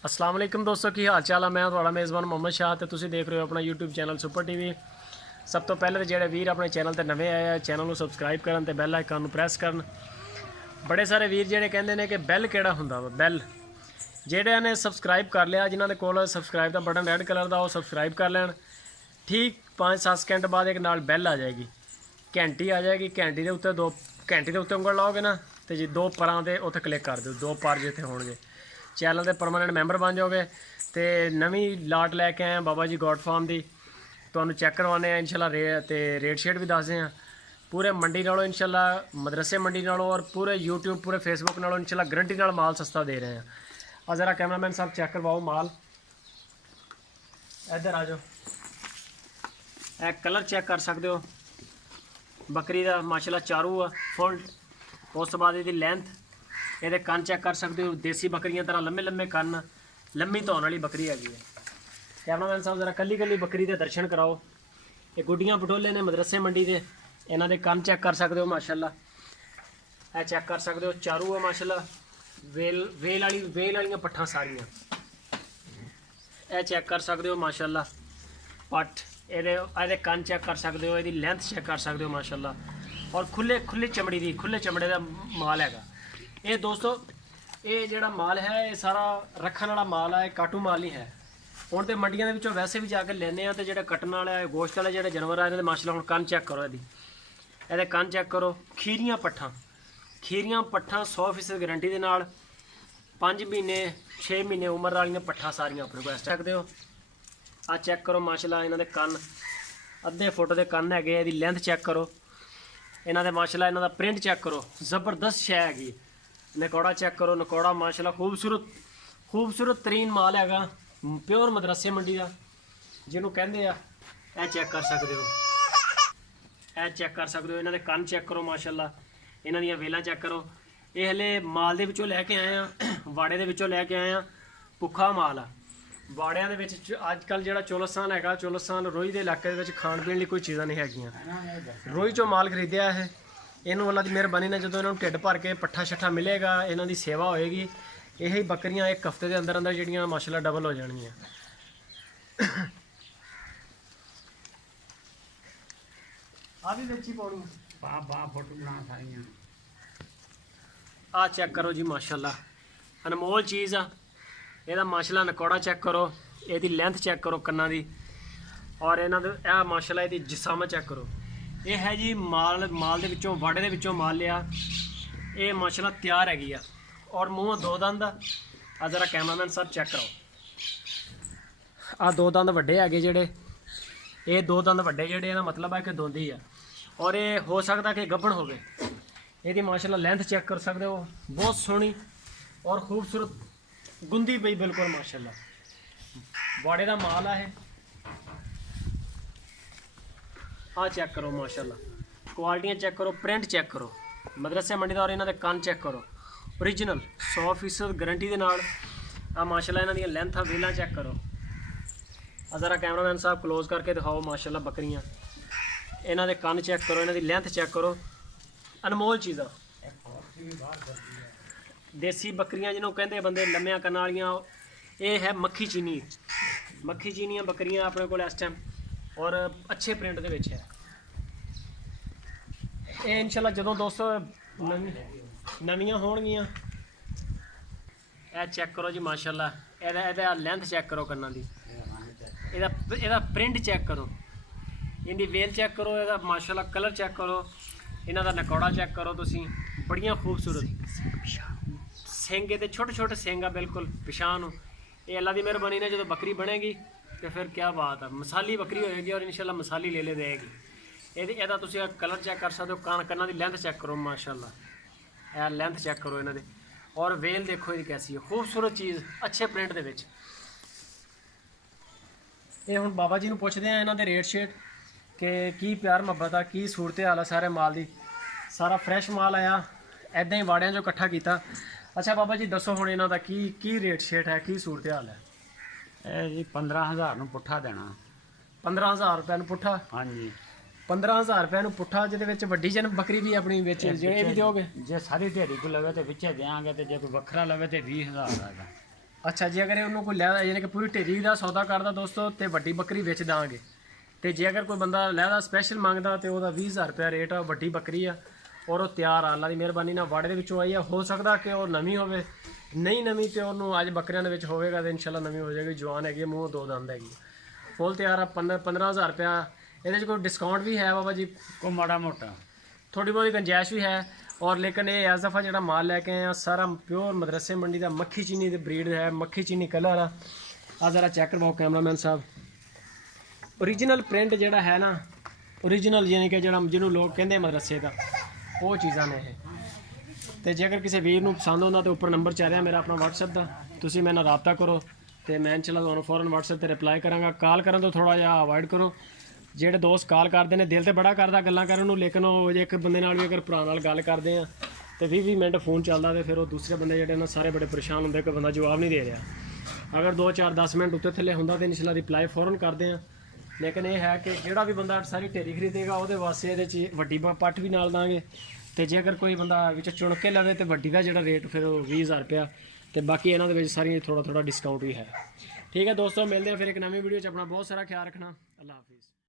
अस्सलाम वालेकुम दोस्तों की हाल चाल है। मैं थोड़ा मेज़बान मोहम्मद शाह तो तुम देख रहे हो अपना यूट्यूब चैनल सुपर टीवी। सब तो पहले जो वीर अपने चैनल पर नवे आए चैनल को सबसक्राइब करन ते बैल आइकन प्रैस करन। बड़े सारे वीर जो कहते हैं कि बैल केड़ा हुंदा वा बैल जेड़े ने सबसक्राइब कर लिया जिन्होंने कोल सबसक्राइब का बटन रेड कलर का वो सबसक्राइब कर लैन। ठीक 5-7 सेकंड बाद एक नाल बैल आ जाएगी, घंटी आ जाएगी। घंटी के उत्ते घंटी के उत्ते उंगल लाओगे ना तो जी दो परां ते उत्ते क्लिक कर दो, दो पर जिते होणगे चैनल के परमानेंट मैंबर बन जाओगे। तो नवी लाट लैके आए बाबा जी गॉड फार्म की, तुहानूं चैक करवाने इंशाल्लाह तो रेट शेट भी दसदे हैं पूरे मंडी नालों इंशाल्लाह, मदरसे मंडी नालों और पूरे यूट्यूब पूरे फेसबुक नालों इंशाल्लाह गारंटी नाल माल सस्ता दे रहे हैं। और ज़रा कैमरामैन साहब चैक करवाओ माल, इधर आ जाओ। कलर चैक कर सकते हो बकरी का, माशाल्लाह चारू आ फुल। उस बाद इसकी लेंथ, ये कन चैक कर सकते हो। देसी बकरियां तरह लम्बे लम्बे कन, लम्मी धौन वाली बकरी हैगी है। कैमरामैन साहब जरा कली कली बकरी के दर्शन कराओ। ये गुड्डियां पटोले ने मदरसे मंडी के, इन्हों के कन चैक कर सकते हो माशाल्लाह। यह चैक कर सकते हो चारू है माशाल्लाह। वेल वाली पट्ठा सारियां यह चैक कर सकते हो माशाल्लाह। पट ये कन चैक कर सकते हो, ये लेंथ चैक कर सकते हो माशाल्लाह। और खुले चमड़ी की, खुले चमड़े का माल हैगा ये दोस्तों। ये जोड़ा माल है ये सारा रखने वाला माल है, काटू माल नहीं है। हुण तो मंडियां दे वैसे भी जाके लेने आ, तो जो कट्टन वाले गोश्त वाले जो जानवर आए माशाल्लाह। हुण कन चैक करो, ये कन चैक करो। खीरियां पट्ठा 100% गारंटी के नाल 5 महीने 6 महीने उम्र वाली पट्ठा सारियां अपने को सकते हो। आ चैक करो माशाल्लाह, इन्हों के कन अद्धे फुट के कन है, ये लेंथ चैक करो। इन्हों के माशाल्लाह इन्हों का प्रिंट चैक करो, जबरदस्त शै हैगी। नकौड़ा चैक करो, नकौड़ा माशाल्लाह खूबसूरत तरीन माल हैगा, प्योर मदरसे मंडी का जिन्होंने कहते हैं। यह चैक कर सकते हो, यह चैक कर सकते हो। इन्हों के कन चैक करो माशाल्लाह, इन्हों दी वेलां चैक करो। ये हले माल दे विचों लैके आए हैं, वाड़े दे विचों लैके आए हैं। भुखा माल आ वाड़ियां दे विच अजकल जिहड़ा चोलस्तान हैगा, चोलस्तान रोही के इलाके दे विच खाण पीण लई कोई चीज़ां नहीं हैगियां। रोही चों माल खरीदिया है। इन्हों अल्लाह की मेहरबानी ने जो इन्होंने ढिड भर के पट्ठा शट्ठा मिलेगा, इन्हों की सेवा होएगी, यही बकरियां एक हफ्ते के अंदर अंदर जिहड़ियां माशाल्लाह डबल हो जाणगियां। आ भी बेची पाउणी आ चेक करो जी माशाल्लाह, अनमोल चीज़ आ। यदा माशाल्लाह नकौड़ा चेक करो, यदी लेंथ चेक करो कन्ना दी। और इन्हों माशाल्लाह यदी जिसामा चेक करो। ये है जी माल दे विचों वाड़े दे विचों माल लिया, ये माशाल्लाह तैयार हैगी आ। और मूँह 2 दंद आ जरा कैमरामैन साहब चेक कराओ। आ 2 दंद वड्डे हैगे जेड़े, ये 2 दंद वड्डे जेड़े, इहदा मतलब है कि दोंदी है। और ये हो सकता कि गब्बड़ होवे। यदि माशाल्लाह लेंथ चेक कर सकते हो, बहुत सोहनी और खूबसूरत गुंदी पई बिल्कुल माशाल्लाह। वाड़े का माल है। आ चेक करो माशाल्लाह, क्वालिटियाँ चेक करो, प्रिंट चेक करो मदरसे मंडी का। और इन्हों के कन चेक करो, ओरिजिनल 100% गारंटी के नाल। आ माशाल्लाह इन्हों दी लेंथ वेलां चेक करो। आ जरा कैमरामैन साहब क्लोज करके दिखाओ माशाल्लाह बकरियां। इन्हों के कन चेक करो, इन्हों की लेंथ चेक करो, अनमोल चीज़ां। देसी बकरियां जिन्होंने कहते बंदे लम्मिया कन वालियां, ये है मक्खी चीनियां बकरियां अपने को इस टाइम, और अच्छे प्रिंट के है। ये इंशाल्लाह जो दोस्तों नवियां होणगियां। यह चेक करो जी माशाल्लाह, एदा लेंथ चेक करो कन्ना दी, एदा प्रिंट चेक करो, इनकी वेल चेक करो, एदा माशाल्लाह कलर चेक करो, इन्हों का नकौड़ा चेक करो तुसी। बड़ियां खूबसूरत सिंग, तो छोटे छोटे सिंग आ बिल्कुल पिछां। ये अल्लाह की मेहरबानी ने जो बकरी बनेगी तो फिर क्या बात है, मसाली बकरी होएगी और इंशाल्लाह मसाली ले देगी। यदा तुसी कलर चेक कर सकते हो, कन्ना की लेंथ चेक करो माशाल्लाह, यह लेंथ चेक करो इन्हों दे। और वेल देखो ये कैसी है, खूबसूरत चीज़ अच्छे प्रिंट के विच। ये हुण बाबा जी नूं पुछदे हैं इन्हों के रेट शेट कि की प्यार मुहब्बत आ, की सूरत हाल है सारे माल की। सारा फ्रैश माल आया, ऐदा ही वाड़ियां चों इकट्ठा किया। अच्छा बाबा जी दसो हुण इन्हों का की रेट शेट है, की सूरत हाल है? जी 15,000 पुट्ठा देना। 15,000 रुपये पुट्ठा? हाँ जी 15,000 रुपये पुट्ठा, जिहदे बड्डी जन बकरी भी अपनी बेच भी दोगे? जे सारी दिहाड़ी को लवे तो पिछे देंगे, तो जो कोई वखरा लवे तो 20,000 आएगा। ਅੱਛਾ ਜੀ, ਅਗਰ ਉਹਨੂੰ ਕੋਈ ਲੈਦਾ ਯਾਨੀ ਕਿ ਪੂਰੀ ਢੇਰੀ ਦਾ ਸੌਦਾ ਕਰਦਾ ਦੋਸਤੋ ਤੇ ਵੱਡੀ ਬੱਕਰੀ ਵੇਚ ਦਾਂਗੇ। ਤੇ ਜੇ ਅਗਰ ਕੋਈ ਬੰਦਾ ਲੈਦਾ ਸਪੈਸ਼ਲ ਮੰਗਦਾ ਤੇ ਉਹਦਾ 20000 ਰੁਪਏ ਰੇਟ ਆ। ਵੱਡੀ ਬੱਕਰੀ ਆ ਔਰ ਉਹ ਤਿਆਰ ਆ, ਅੱਲਾ ਦੀ ਮਿਹਰਬਾਨੀ ਨਾਲ ਵਾੜੇ ਦੇ ਵਿੱਚੋਂ ਆਈ ਆ। ਹੋ ਸਕਦਾ ਕਿ ਉਹ ਨਵੀਂ ਹੋਵੇ, ਨਹੀਂ ਨਵੀਂ ਤੇ ਉਹਨੂੰ ਅੱਜ ਬੱਕਰੀਆਂ ਦੇ ਵਿੱਚ ਹੋਵੇਗਾ ਤੇ ਇਨਸ਼ਾਅੱਲਾ ਨਵੀਂ ਹੋ ਜਾਏਗੀ। ਜਵਾਨ ਹੈਗੀ, ਮੂੰਹ 2 ਦੰਦ ਹੈਗੀ, ਫੁੱਲ ਤਿਆਰ ਆ। 15,000 ਰੁਪਇਆ। ਇਹਦੇ 'ਚ ਕੋਈ ਡਿਸਕਾਊਂਟ ਵੀ ਹੈ ਬਾਬਾ ਜੀ? ਕੋ ਮਾੜਾ ਮੋਟਾ थोड़ी बहुत गुंजाइश भी है। और लेकिन ये इस दफ़ा जो माल लैके आए हैं सारा प्योर मदरसे मंडी का मक्खी चीनी की ब्रीड है। मक्खी चीनी कलर आ ज़रा चेक करवाओ कैमरामैन साहब। ओरिजिनल प्रिंट जोड़ा है ना, ओरिजिनल यानी कि जो जिन्होंने लोग कहते हैं मदरसे का, वो चीज़ा ने ये। तो जे अगर किसी वीर को पसंद होता तो उपर नंबर चल रहा मेरा अपना WhatsApp का, तुम मेरे नाल रबता करो तो मैं इंशाअल्लाह तुहानूं फौरन WhatsApp पर रिप्लाई करांगा। कॉल करन तो थोड़ा जिहा अवॉइड करो। ਜਿਹੜੇ ਦੋਸਤ ਕਾਲ ਕਰਦੇ ਨੇ ਦਿਲ ਤੇ ਬੜਾ ਕਰਦਾ ਗੱਲਾਂ ਕਰਨ ਨੂੰ, ਲੇਕਿਨ ਉਹ ਜੇ ਇੱਕ ਬੰਦੇ ਨਾਲ ਵੀ ਅਗਰ ਭਰਾ ਨਾਲ ਗੱਲ ਕਰਦੇ ਆ ਤੇ 20 ਮਿੰਟ ਫੋਨ ਚੱਲਦਾ ਤੇ ਫਿਰ ਉਹ ਦੂਸਰੇ ਬੰਦੇ ਜਿਹੜੇ ਨੇ ਸਾਰੇ ਬੜੇ ਪਰੇਸ਼ਾਨ ਹੁੰਦੇ ਕਿ ਬੰਦਾ ਜਵਾਬ ਨਹੀਂ ਦੇ ਰਿਹਾ। ਅਗਰ 2 4 10 ਮਿੰਟ ਉੱਤੇ ਥੱਲੇ ਹੁੰਦਾ ਤੇ ਇਨਸ਼ਾਅੱਲਾ ਰਿਪਲਾਈ ਫੌਰਨ ਕਰਦੇ ਆ। ਲੇਕਿਨ ਇਹ ਹੈ ਕਿ ਜਿਹੜਾ ਵੀ ਬੰਦਾ ਸਾਰੀ ਢੇਰੀ ਖਰੀਦੇਗਾ ਉਹਦੇ ਵਾਸਤੇ ਇਹਦੇ 'ਚ ਵੱਡੀ ਪੱਠ ਵੀ ਨਾਲ ਦਾਂਗੇ। ਤੇ ਜੇ ਅਗਰ ਕੋਈ ਬੰਦਾ ਵਿੱਚ ਚੁਣ ਕੇ ਲਵੇ ਤੇ ਵੱਡੀ ਦਾ ਜਿਹੜਾ ਰੇਟ ਫਿਰ ਉਹ 20000 ਰੁਪਇਆ ਤੇ ਬਾਕੀ ਇਹਨਾਂ ਦੇ ਵਿੱਚ ਸਾਰੀਆਂ ਥੋੜਾ ਡਿਸਕਾਊਂਟ ਵੀ ਹੈ। ਠੀਕ ਹੈ ਦੋਸਤੋ, ਮਿਲਦੇ ਆ ਫਿਰ ਇੱਕ ਨਵੀਂ ਵੀਡੀਓ 'ਚ। ਆਪਣਾ ਬਹੁਤ ਸਾਰਾ ਖਿਆਲ ਰੱਖਣਾ। ਅੱਲਾ ਹਾਫਿਜ਼।